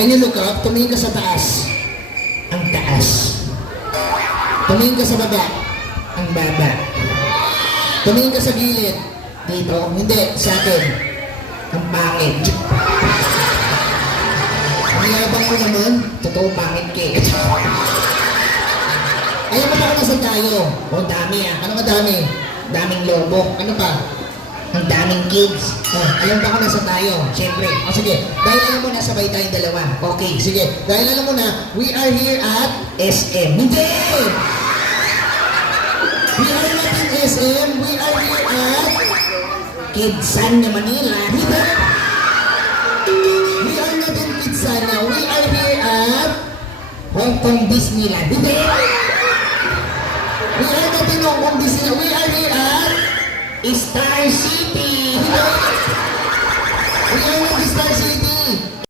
Can you look up? Tumingin ka sa taas. Ang taas. Tumingin ka sa baba. Ang baba. Tumingin ka sa gilid. Dito. Hindi. Sa akin. Ang pangit. Ang yabang mo naman. Totoo pangit ka. Ayan mo ba kung nasan tayo? O, dami ah. Ano ka dami? Daming lobo. Ano pa? Ang daming kids. Oh, alam ba kung nasa tayo? Siyempre. O sige, dahil alam mo na sabay tayong dalawa. Okay, sige. Dahil alam mo na, we are here at SM. Hindi! We are not in SM. We are here at Kidsan na Manila. Hindi! We are not in Kidsan na. We are here at Hong Kong Disneyland. Hindi! We are not in Hong Kong Disneyland. We are here at Star City! We are